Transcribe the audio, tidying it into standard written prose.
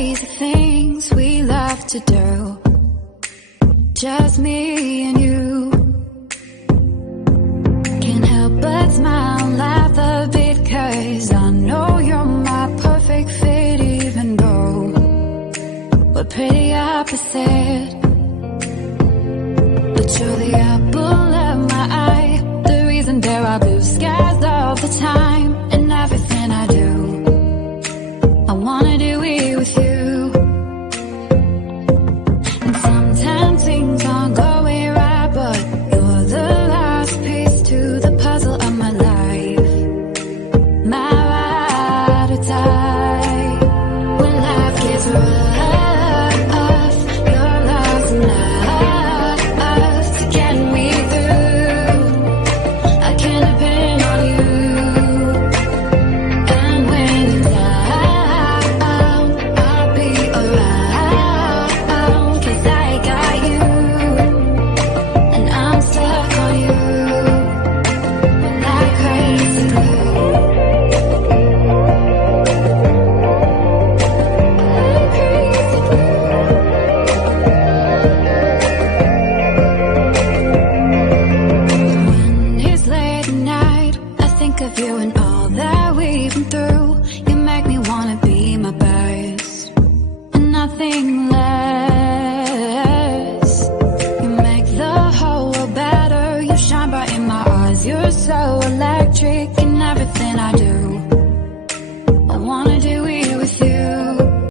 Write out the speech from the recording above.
crazy things we love to do, just me and you. Can't help but smile and laugh a bit, 'cause I know you're my perfect fit, even though we're pretty opposite. But you're the apple of my eye, the reason there are blue skies all the time. And everything I do, I wanna do it with you. And sometimes things aren't going right, but you're the last piece to the puzzle of my life. My ride or die. When life gets rough, your love's enough to get me through. I can depend on you. And when you're down, I'll be around, 'cause I got you, and I'm stuck on you like crazy glue. Like crazy glue. When it's late at night, I think of you and all that we've been through.